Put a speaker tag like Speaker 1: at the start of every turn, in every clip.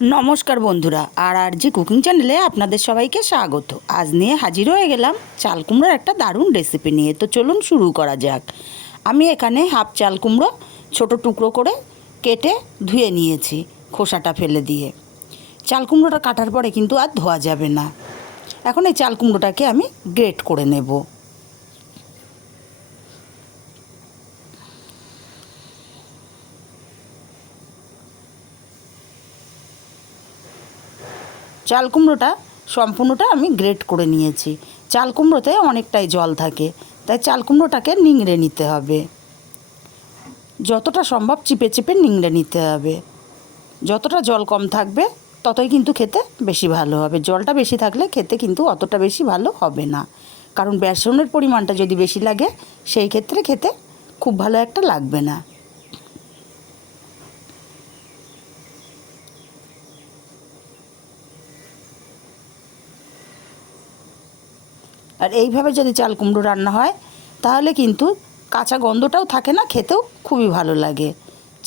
Speaker 1: নমস্কার বন্ধুরা, আর আর জি কুকিং চ্যানেলে আপনাদের সবাইকে স্বাগত। আজ নিয়ে হাজির হয়ে গেলাম চাল কুমড়োর একটা দারুণ রেসিপি নিয়ে। তো চলুন শুরু করা যাক। আমি এখানে হাফ চাল কুমড়ো ছোটো টুকরো করে কেটে ধুয়ে নিয়েছি খোসাটা ফেলে দিয়ে। চাল কুমড়োটা কাটার পরে কিন্তু আর ধোয়া যাবে না। এখন এই চাল কুমড়োটাকে আমি গ্রেট করে নেব। চাল কুমড়োটা সম্পূর্ণটা আমি গ্রেট করে নিয়েছি। চাল কুমড়োতে অনেকটাই জল থাকে, তাই চাল কুমড়োটাকে নিংড়ে নিতে হবে। যতটা সম্ভব চিপে চিপে নিংড়ে নিতে হবে। যতটা জল কম থাকবে, ততই কিন্তু খেতে বেশি ভালো হবে। জলটা বেশি থাকলে খেতে কিন্তু অতটা বেশি ভালো হবে না। কারণ বেসনের পরিমাণটা যদি বেশি লাগে, সেই ক্ষেত্রে খেতে খুব ভালো একটা লাগবে না। আর এইভাবে যদি চাল কুমড়ো রান্না হয়, তাহলে কিন্তু কাঁচা গন্ধটাও থাকে না, খেতেও খুবই ভালো লাগে।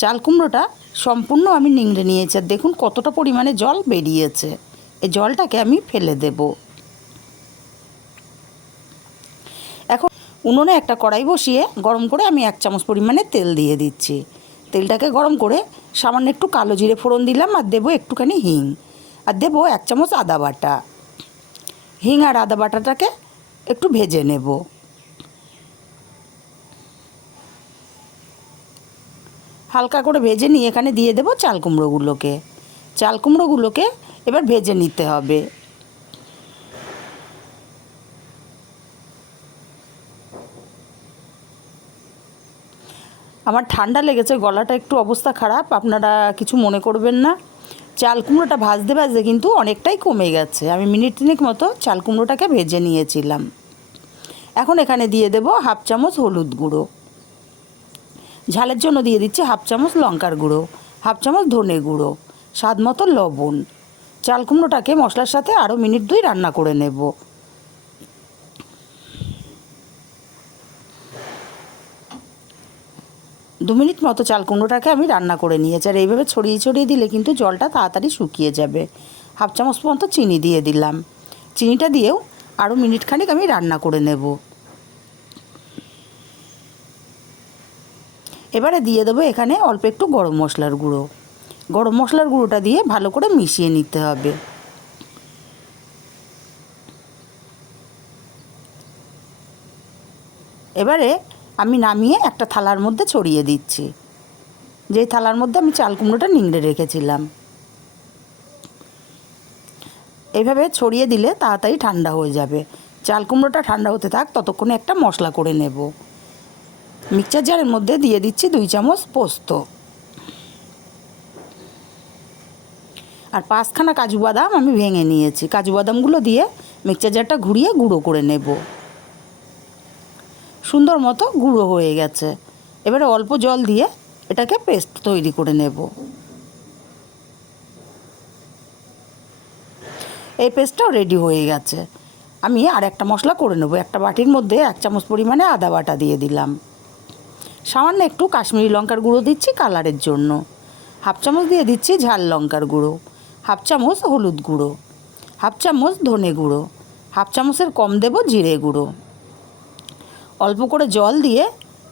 Speaker 1: চাল কুমড়োটা সম্পূর্ণ আমি নিংড়ে নিয়েছি, আর দেখুন কতটা পরিমাণে জল বেরিয়েছে। এই জলটাকে আমি ফেলে দেব। এখন উনুনে একটা কড়াই বসিয়ে গরম করে আমি এক চামচ পরিমাণে তেল দিয়ে দিচ্ছি। তেলটাকে গরম করে সামান্য একটু কালো জিরে ফোড়ন দিলাম, আর দেবো একটুখানি হিং। আর দেবো এক চামচ আদা বাটা। হিং আর আদা বাটাটাকে একটু ভেজে নেব। হালকা করে ভেজে নিয়ে এখানে দিয়ে দেবো চাল কুমড়োগুলোকে। চাল কুমড়োগুলোকে এবার ভেজে নিতে হবে। আমার ঠান্ডা লেগেছে, গলাটা একটু অবস্থা খারাপ, আপনারা কিছু মনে করবেন না। চাল কুমড়োটা ভাজতে ভাজতে কিন্তু অনেকটাই কমে গেছে। আমি মিনিট তিনেক মতো চাল কুমড়োটাকে ভেজে নিয়েছিলাম। এখন এখানে দিয়ে দেব হাফ চামচ হলুদ গুঁড়ো। ঝালের জন্য দিয়ে দিচ্ছি হাফ চামচ লঙ্কার গুঁড়ো, হাফ চামচ ধনে গুঁড়ো, স্বাদ মতো লবণ। চাল কুমড়োটাকে মশলার সাথে আরও মিনিট দুই রান্না করে নেব। দু মিনিট মতো চাল কুমড়োটাকে আমি রান্না করে নিয়েছি। আর এইভাবে ছড়িয়ে ছড়িয়ে দিলে কিন্তু জলটা তাড়াতাড়ি শুকিয়ে যাবে। হাফ চামচ মতো চিনি দিয়ে দিলাম। চিনিটা দিয়েও আরও মিনিট খানিক আমি রান্না করে নেব। এবারে দিয়ে দেবো এখানে অল্প একটু গরম মশলার গুঁড়ো। গরম মশলার গুঁড়োটা দিয়ে ভালো করে মিশিয়ে নিতে হবে। এবারে আমি নামিয়ে একটা থালার মধ্যে ছড়িয়ে দিচ্ছি। যেই থালার মধ্যে আমি চাল কুমড়োটা নিংড়ে রেখেছিলাম। এইভাবে ছড়িয়ে দিলে তাড়াতাড়ি ঠান্ডা হয়ে যাবে। চাল কুমড়োটা ঠান্ডা হতে থাক, ততক্ষণে একটা মশলা করে নেব। মিক্সচার জারের মধ্যে দিয়ে দিচ্ছি দুই চামচ পোস্ত। আর পাঁচখানা কাজু বাদাম আমি ভেঙে নিয়েছি। কাজু বাদামগুলো দিয়ে মিক্সচার জারটা ঘুরিয়ে গুঁড়ো করে নেব। সুন্দর মতো গুঁড়ো হয়ে গেছে। এবারে অল্প জল দিয়ে এটাকে পেস্ট তৈরি করে নেব। এই পেস্টটাও রেডি হয়ে গেছে। আমি আর একটা মশলা করে নেব। একটা বাটির মধ্যে এক চামচ পরিমাণে আদা বাটা দিয়ে দিলাম। সামান্য একটু কাশ্মীরি লঙ্কার গুঁড়ো দিচ্ছি কালারের জন্য। হাফ চামচ দিয়ে দিচ্ছি ঝাল লঙ্কার গুঁড়ো। হাফ চামচ হলুদ গুঁড়ো। হাফ চামচ ধনে গুঁড়ো। হাফ চামচের কম দেব জিরে গুঁড়ো। অল্প করে জল দিয়ে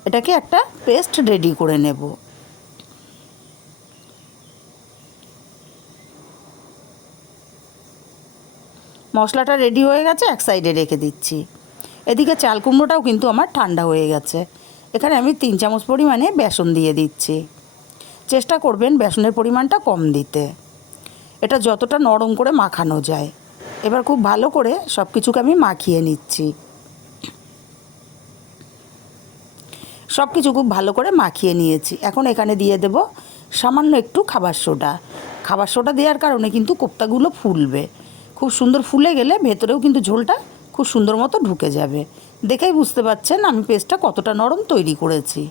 Speaker 1: এটাকে একটা পেস্ট রেডি করে নেব। মশলাটা রেডি হয়ে গেছে, এক সাইডে রেখে দিচ্ছি। এদিকে চাল কুমড়োটাও কিন্তু আমার ঠান্ডা হয়ে গেছে। এখানে আমি তিন চামচ পরিমাণে বেসন দিয়ে দিচ্ছি। চেষ্টা করবেন বেসনের পরিমাণটা কম দিতে। এটা যতটা নরম করে মাখানো যায়। এবার খুব ভালো করে সব কিছুকে আমি মাখিয়ে নিচ্ছি। সব কিছু খুব ভালো করে মাখিয়ে নিয়েছি। এখন এখানে দিয়ে দেব সামান্য একটু খাবার সোডা। খাবার সোডা দেওয়ার কারণে কিন্তু কোপ্তাগুলো ফুলবে। খুব সুন্দর ফুলে গেলে ভেতরেও কিন্তু ঝোলটা খুব সুন্দর মতো ঢুকে যাবে। দেখেই বুঝতে পারছেন আমি পেস্টটা কতটা নরম তৈরি করেছি।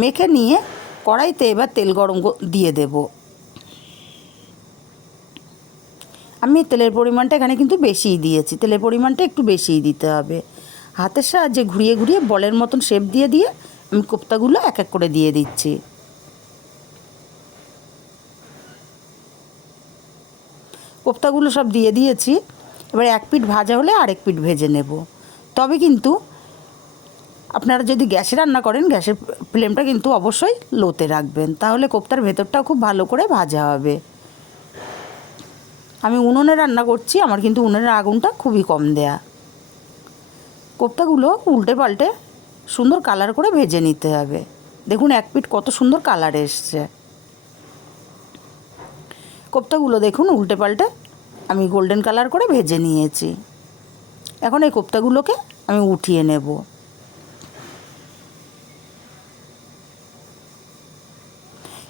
Speaker 1: মেখে নিয়ে কড়াইতে এবার তেল গরম দিয়ে দেব। আমি তেলের পরিমাণটা এখানে কিন্তু বেশিই দিয়েছি। তেলের পরিমাণটা একটু বেশিই দিতে হবে। হাতের সাহায্যে ঘুরিয়ে ঘুরিয়ে বলের মতন শেপ দিয়ে দিয়ে আমি কোপ্তাগুলো এক এক করে দিয়ে দিচ্ছি। কোপ্তাগুলো সব দিয়ে দিয়েছি। এবার এক পিঠ ভাজা হলে আরেক পিঠ ভেজে নেব। তবে কিন্তু আপনারা যদি গ্যাসে রান্না করেন, গ্যাসের ফ্লেমটা কিন্তু অবশ্যই লোতে রাখবেন। তাহলে কোপ্তার ভেতরটাও খুব ভালো করে ভাজা হবে। আমি উনুনে রান্না করছি, আমার কিন্তু উনুনের আগুনটা খুবই কম দেয়া। কোপ্তাগুলো উল্টে পাল্টে সুন্দর কালার করে ভেজে নিতে হবে। দেখুন, এক পিঠ কত সুন্দর কালার এসছে। কোপ্তাগুলো দেখুন, উল্টে পাল্টে আমি গোল্ডেন কালার করে ভেজে নিয়েছি। এখন এই কোপ্তাগুলোকে আমি উঠিয়ে নেব।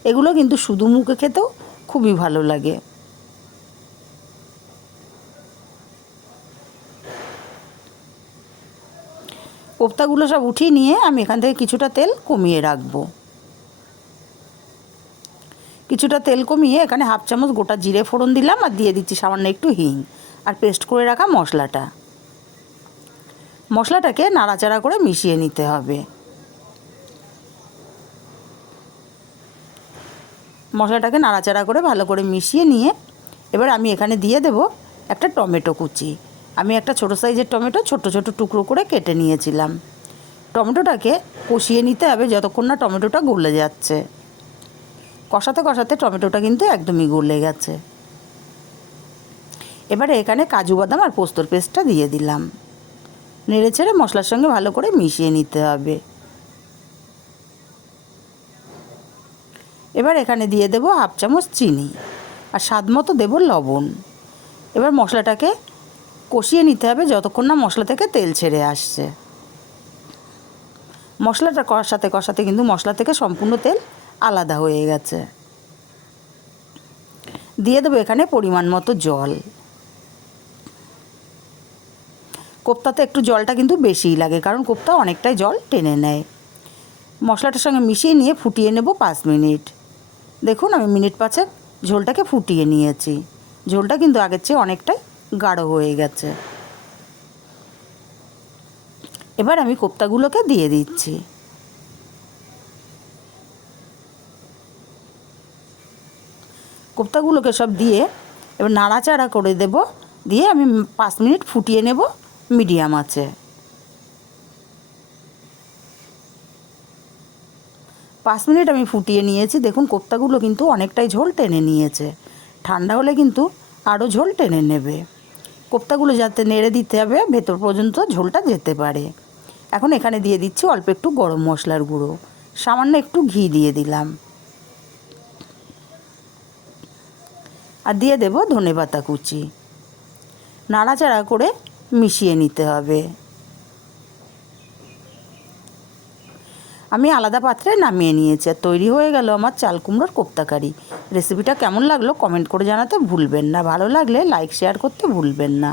Speaker 1: এগুলো কিন্তু শুধু মুখে খেতেও খুবই ভালো লাগে। কোপ্তাগুলো সব উঠিয়ে নিয়ে আমি এখান থেকে কিছুটা তেল কমিয়ে রাখব। কিছুটা তেল কমিয়ে এখানে হাফ চামচ গোটা জিরে ফোড়ন দিলাম আর দিয়ে দিচ্ছি সামান্য একটু হিং আর পেস্ট করে রাখা মশলাটা। মশলাটাকে নাড়াচাড়া করে মিশিয়ে নিতে হবে। মশলাটাকে নাড়াচাড়া করে ভালো করে মিশিয়ে নিয়ে এবার আমি এখানে দিয়ে দেব একটা টমেটো কুচি। আমি একটা ছোটো সাইজের টমেটো ছোট ছোট টুকরো করে কেটে নিয়েছিলাম। টমেটোটাকে কষিয়ে নিতে হবে যতক্ষণ না টমেটোটা গলে যাচ্ছে। কষাতে কষাতে টমেটোটা কিন্তু একদমই গলে গেছে। এবারে এখানে কাজু বাদাম আর পোস্তর পেস্টটা দিয়ে দিলাম। নেড়ে ছেড়ে মশলার সঙ্গে ভালো করে মিশিয়ে নিতে হবে। এবার এখানে দিয়ে দেবো হাফ চামচ চিনি আর স্বাদ মতো দেবো লবণ। এবার মশলাটাকে কষিয়ে নিতে হবে যতক্ষণ না মশলা থেকে তেল ছেড়ে আসছে। মশলাটা কষাতে কষাতে কিন্তু মশলা থেকে সম্পূর্ণ তেল আলাদা হয়ে গেছে। দিয়ে দেবো এখানে পরিমাণ মতো জল। কোপ্তাতে একটু জলটা কিন্তু বেশিই লাগে, কারণ কোপ্তা অনেকটাই জল টেনে নেয়। মশলাটার সঙ্গে মিশিয়ে নিয়ে ফুটিয়ে নেব পাঁচ মিনিট। দেখুন আমি মিনিট পাঁচেক ঝোলটাকে ফুটিয়ে নিয়েছি। ঝোলটা কিন্তু আগের চেয়ে অনেকটাই গাঢ় হয়ে গেছে। এবার আমি কোপ্তাগুলোকে দিয়ে দিচ্ছি। কোপ্তাগুলোকে সব দিয়ে এবার নাড়াচাড়া করে দেব। দিয়ে আমি পাঁচ মিনিট ফুটিয়ে নেব মিডিয়াম আছে। পাঁচ মিনিট আমি ফুটিয়ে নিয়েছি। দেখুন, কোপ্তাগুলো কিন্তু অনেকটাই ঝোল টেনে নিয়েছে। ঠান্ডা হলে কিন্তু আরও ঝোল টেনে নেবে। কোপ্তাগুলো যাতে নেড়ে দিতে হবে, ভেতর পর্যন্ত ঝোলটা যেতে পারে। এখন এখানে দিয়ে দিচ্ছি অল্প একটু গরম মশলার গুঁড়ো। সামান্য একটু ঘি দিয়ে দিলাম। আর দিয়ে দেব ধনে পাতা কুচি। নাড়াচাড়া করে মিশিয়ে নিতে হবে। আমি আলাদা পাত্রে নামিয়ে নিয়েছি আর তৈরি হয়ে গেল আমার চাল কুমড়োর কোপ্তাকারি। রেসিপিটা কেমন লাগল কমেন্ট করে জানাতে ভুলবেন না। ভালো লাগলে লাইক শেয়ার করতে ভুলবেন না।